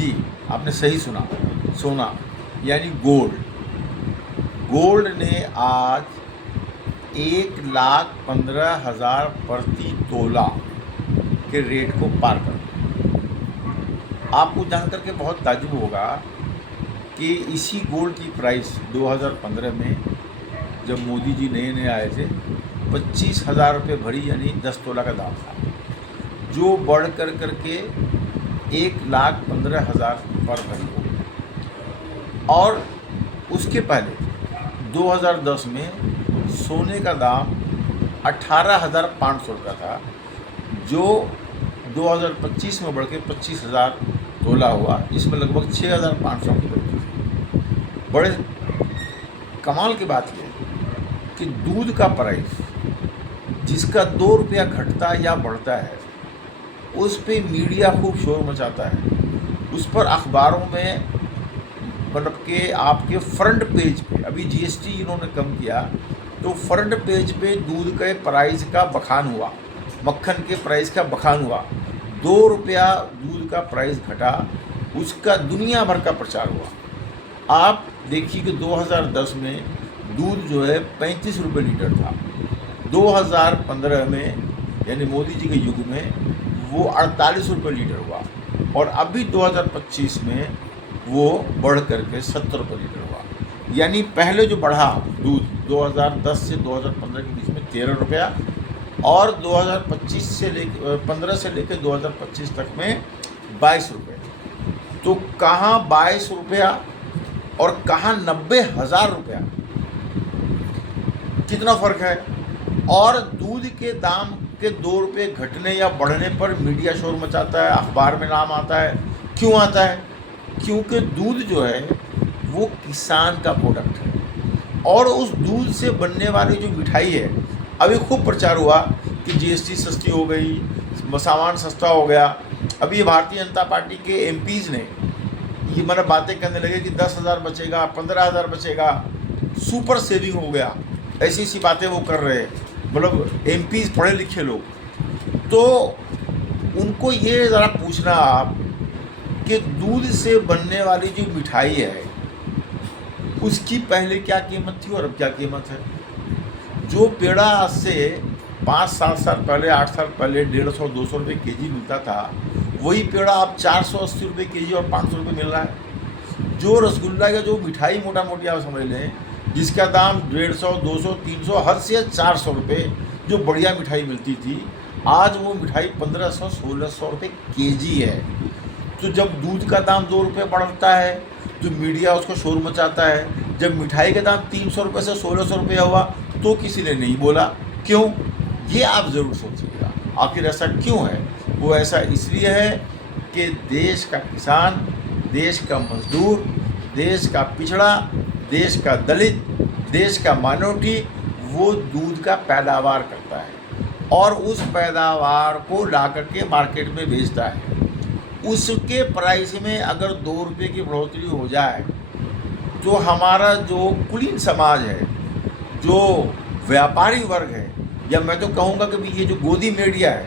जी, आपने सही सुना। सोना यानी गोल्ड। गोल्ड ने आज 1,15,000 प्रति तोला के रेट को पार कर दिया। आपको जानकर के बहुत ताज्जुब होगा कि इसी गोल्ड की प्राइस 2015 में जब मोदी जी नए नए आए थे 25,000 रुपये भरी यानी 10 तोला का दाम था, जो बढ़ कर करके 1,15,000 पर भरी हो गया। और उसके पहले 2010 में सोने का दाम 18,500 रुपया था, जो 2025 में बढ़ के 25,000 तोला हुआ। इसमें लगभग 6,500 की वृद्धि हुई। बड़े कमाल की बात यह है कि दूध का प्राइस जिसका 2 रुपया घटता या बढ़ता है, उस पे मीडिया खूब शोर मचाता है। उस पर अखबारों में मतलब कि आपके फ्रंट पेज पे, अभी जीएसटी इन्होंने कम किया तो फ्रंट पेज पे दूध के प्राइस का बखान हुआ, मक्खन के प्राइस का बखान हुआ। 2 रुपया दूध का प्राइस घटा, उसका दुनिया भर का प्रचार हुआ। आप देखिए कि 2010 में दूध जो है 35 रुपये लीटर था, 2015 में यानी मोदी जी के युग में वो 48 रुपये लीटर हुआ, और अभी 2025 में वो बढ़ करके 70 रुपये लीटर हुआ। यानी पहले जो बढ़ा दूध 2010 से 2015 के बीच में 13 रुपया, और 2025 से लेकर 15 से लेकर 2025 तक में 22 रुपये। तो कहाँ 22 रुपया और कहाँ 90,000 रुपया, कितना फ़र्क है। और दूध के दाम के 2 रुपये घटने या बढ़ने पर मीडिया शोर मचाता है, अखबार में नाम आता है। क्यों आता है? क्योंकि दूध जो है वो किसान का प्रोडक्ट है, और उस दूध से बनने वाली जो मिठाई है, अभी खूब प्रचार हुआ कि जीएसटी सस्ती हो गई, सामान सस्ता हो गया। अभी भारतीय जनता पार्टी के एमपीज़ ने ये मतलब बातें करने लगे कि 10,000 बचेगा, 15,000 बचेगा, सुपर सेविंग हो गया, ऐसी ऐसी बातें वो कर रहे हैं। मतलब एमपीज़ पढ़े लिखे लोग। तो उनको ये ज़रा पूछना आप कि दूध से बनने वाली जो मिठाई है उसकी पहले क्या कीमत थी और अब क्या कीमत है। जो पेड़ा आज से 5-7 साल पहले, 8 साल पहले 150-200 रुपये केजी मिलता था, वही पेड़ा अब 480 रुपये केजी और 500 रुपये मिल रहा है। जो रसगुल्ला या जो मिठाई मोटा मोटी आप समझ लें, जिसका दाम 150, 200, 300, हद से 400 रुपये जो बढ़िया मिठाई मिलती थी, आज वो मिठाई 1,500-1,600 रुपये केजी है। तो जब दूध का दाम 2 रुपये बढ़ता है तो मीडिया उसको शोर मचाता है। जब मिठाई का दाम 300 रुपये से 1,600 रुपये हुआ तो किसी ने नहीं बोला। क्यों? ये आप ज़रूर सोचिएगा, आखिर ऐसा क्यों है। वो ऐसा इसलिए है कि देश का किसान, देश का मजदूर, देश का पिछड़ा, देश का दलित, देश का माइनॉरिटी वो दूध का पैदावार करता है, और उस पैदावार को ला करके मार्केट में बेचता है। उसके प्राइस में अगर 2 रुपये की बढ़ोतरी हो जाए तो हमारा जो कुलीन समाज है, जो व्यापारी वर्ग है, या मैं तो कहूँगा कि ये जो गोदी मीडिया है,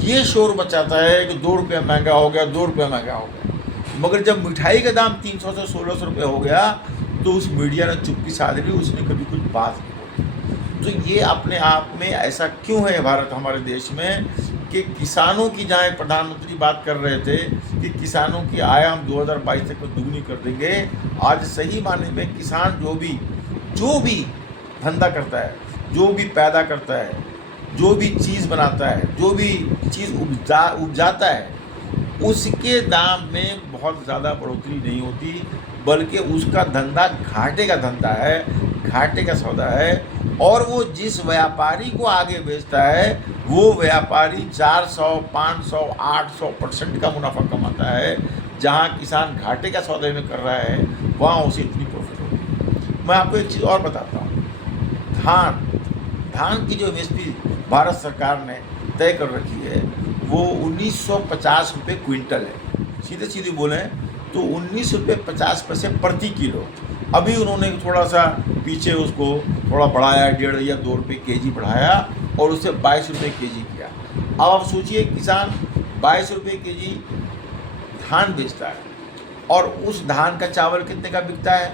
ये शोर मचाता है कि 2 रुपये महंगा हो गया, 2 रुपये महंगा हो गया। मगर जब मिठाई का दाम 300 से 1,600 रुपये हो गया तो उस मीडिया ने चुप्पी साध ली, उसने कभी कुछ बात नहीं बोली। तो ये अपने आप में ऐसा क्यों है भारत हमारे देश में कि किसानों की, जहाँ प्रधानमंत्री बात कर रहे थे कि किसानों की आय हम 2022 तक में दुगनी कर देंगे, आज सही माने में किसान जो भी धंधा करता है, जो भी पैदा करता है, जो भी चीज़ बनाता है, जो भी चीज़ उपजाता है, उसके दाम में बहुत ज़्यादा बढ़ोतरी नहीं होती, बल्कि उसका धंधा घाटे का धंधा है, घाटे का सौदा है। और वो जिस व्यापारी को आगे बेचता है, वो व्यापारी 400, 500, 800% का मुनाफा कमाता है। जहाँ किसान घाटे का सौदे में कर रहा है, वहाँ उसे इतनी प्रॉफिट होती है। मैं आपको एक चीज़ और बताता हूँ। धान की जो एमएसपी भारत सरकार ने तय कर रखी है वो 1,950 रुपये क्विंटल है। सीधे सीधे बोलें तो 19 रुपये 50 पैसे प्रति किलो। अभी उन्होंने थोड़ा सा पीछे उसको थोड़ा बढ़ाया, 1.5 या 2 रुपये केजी बढ़ाया, और उसे 22 रुपये केजी किया। अब आप सोचिए, किसान 22 रुपये केजी धान बेचता है, और उस धान का चावल कितने का बिकता है?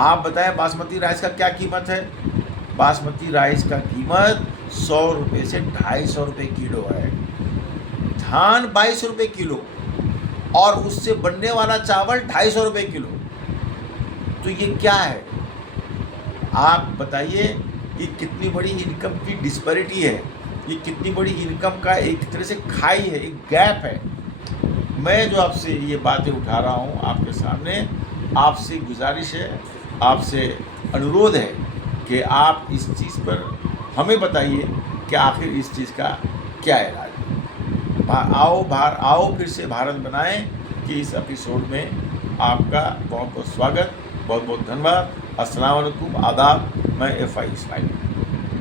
आप बताएं बासमती राइस का क्या कीमत है? बासमती राइस का कीमत 100 रुपये से 250 रुपये किलो है। धान 22 रुपये किलो और उससे बनने वाला चावल 250 रुपये किलो। तो ये क्या है? आप बताइए, ये कितनी बड़ी इनकम की डिस्पैरिटी है, ये कितनी बड़ी इनकम का एक तरह से खाई है, एक गैप है। मैं जो आपसे ये बातें उठा रहा हूँ आपके सामने, आपसे गुजारिश है, आपसे अनुरोध है कि आप इस चीज़ पर हमें बताइए कि आखिर इस चीज़ का क्या इलाज है। आओ फिर से भारत बनाएं कि इस एपिसोड में आपका बहुत बहुत स्वागत, बहुत बहुत धन्यवाद। अस्सलाम वालेकुम, आदाब। मैं FI इस्माइल।